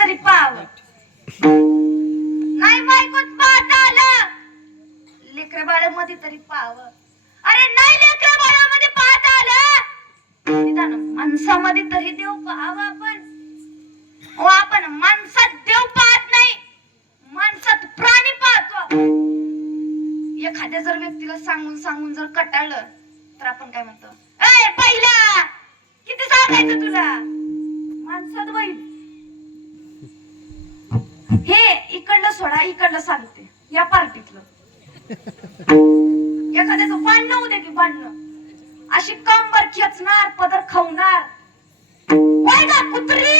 तरी पाहाव नाही बायकोत पाहता आलं. लेकर बाळामध्ये तरी पाहाव अरे नाही लेकर बाळामध्ये पाहत आलं. निदान माणसामध्ये तरी देव पाहावं आपण. हो आपण माणसात देव पाहत नाही. माणसात प्राणी पाहतो एखाद्या जर व्यक्तीला सांगून सांगून जर कटाळलं तर आपण काय म्हणतो? ए पहिला किती सांगायचं तुला माणसात बैल हे इकडलं सोडा इकडलं सांगते. या पार्टीतलं. एखाद्याचं भांडण होऊ दे की भांडणं. अशी कंबर खेचणार पदर खवणार काय का कुत्री?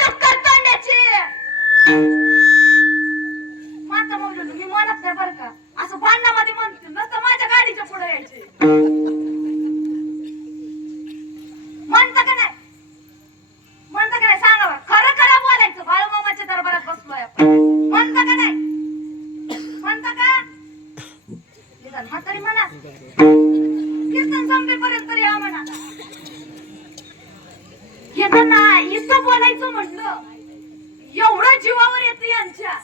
डुक्कर तोंडाची! माझं म्हणलं मी म्हणत नाही बरं का. असं भांडणामध्ये म्हणते नसतं माझ्या गाडीच्या पुढे यायचे. निदान हा म्हणा. कीर्तन संपेपर्यंत तरी म्हणा येतं इथं बोलायचं म्हटलं. एवढं जीवावर येतं यांच्या.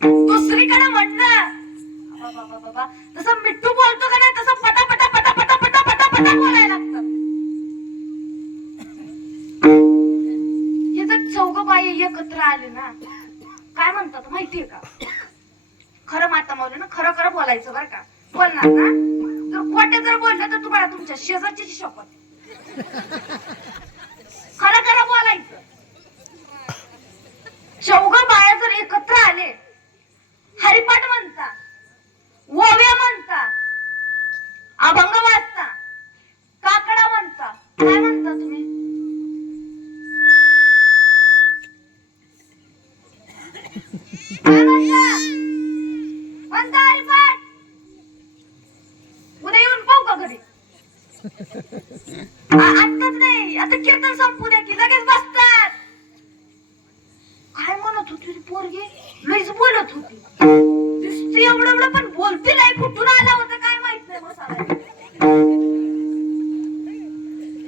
दुसरीकडे म्हणलं बाबा, बाबा, तसं मिठ्ठू बोलतो का नाही तसं पटा पटा पटा पटा पटा पटा पटा बोलायला लागतं. इथं चौघ बाई एकत्र आले ना. काय म्हणतात माहितीये का? खरं माता मावलं ना खरं खरं बोलायचं बरं का. बोलणार ना जर खोटे जर तर तुम्हाला तुमच्या शेजारची शपथ खरं खरं बोलायचं. चौघ बाया जर एकत्र आले हरिपाठ म्हणता ओव्या म्हणता अभंग वाचता काकडा म्हणता काय म्हणता तुम्ही? काय म्हणता? आताच नाही. आता कीर्तन संपू द्या की लगेच बसतात. काय म्हणत होती पोरगी? लईच बोलत होती. दिसती एवढं एवढं पण बोलती नाही कुठून आला होता काय माहीत नाही मसाला.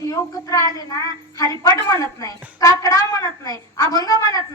योगत्र आले ना हरिपाठ म्हणत नाही काकडा म्हणत नाही अभंग म्हणत नाही.